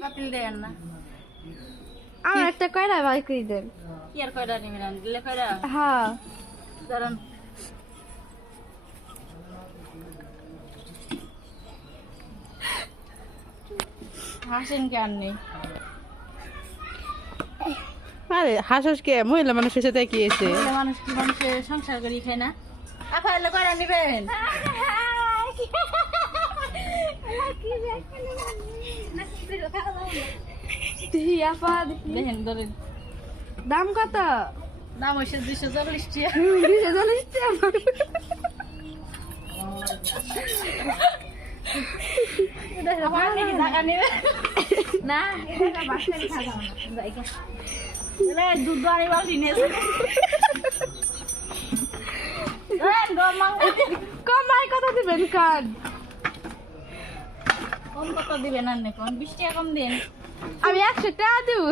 পাতিল দেন না আমার একটা কয়রা বাই করে দেন। কি আর কয়টা নিবেন দিলে কয়টা হ্যাঁ দাঁড়ান হাসেন কি আর নেই আরে হাসকে মহিলা মানুষের সাথে কি এসে মানুষ কি মানুষের সংসার করি খায় না আপা এলে কয়টা নিবেন আপা দেখেন ধরেন দাম কত? দাম হয়েছে 240 টাকা 240 টাকা। আপা আপনি কি টাকা নেবেন না এটা বাসায় খাওয়া না জায়গা এলে দুধ আনি বালতি নিয়েছে কমাই কত দিবেন কার্ড? কম কত দিবেন আর নে কোন 20 টাকা কম দেন আমি 100 টাকা দেব।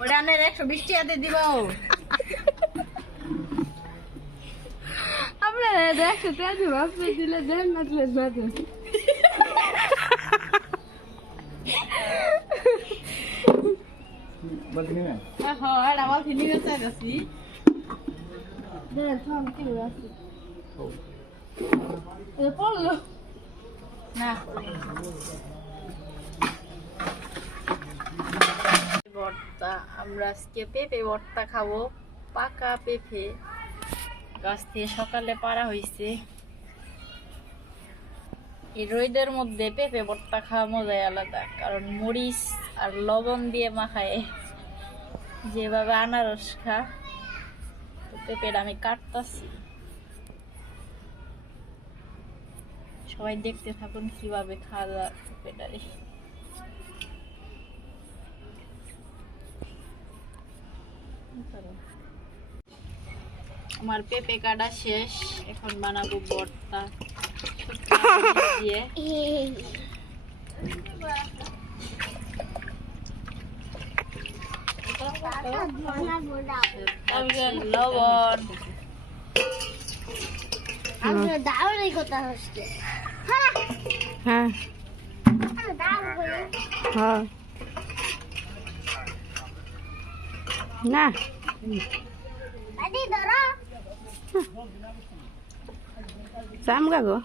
ওটা আনের 120 টাকা দিয়ে দিব আপনার 100 টাকা দেব, আপনি দিলে দেন না দিলে না দেন। হ্যাঁ এটা বালতি নিয়ে চাইছি দেন থাম কি আছে এ পড়লো না ভর্তা আমরা আজকে পেঁপে ভর্তা খাবো পাকা পেঁপে গাছ থেকে সকালে পাড়া হয়েছে এই রোদের মধ্যে পেঁপে ভর্তা খাওয়া মজাই আলাদা কারণ মরিচ আর লবণ দিয়ে মাখায় যেভাবে আনারস খা তো পেঁপেটা আমি কাটতাছি সবাই দেখতে থাকুন কিভাবে খাওয়া যায় পেঁপেটারে আমার পেঁপে কাটা শেষ এখন বানাবো ভর্তা দিয়ে লবণ হ্যাঁ হ্যাঁ না চামগা গো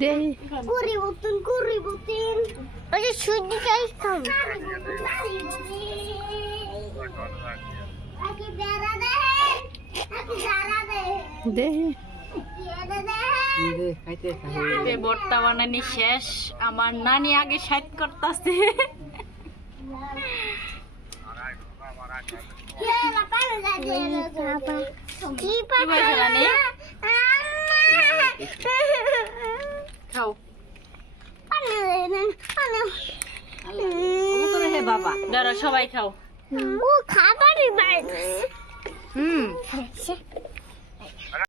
দে কুরি বুতুন ওই যে সুজি চাই খাম দে পেঁপে ভর্তা বানানি শেষ আমার নানি আগে সাইড করতেছে কি বলছো নানি খাও হে বাবা দাঁড়া সবাই খাও ও খাবারই বাইরে হুম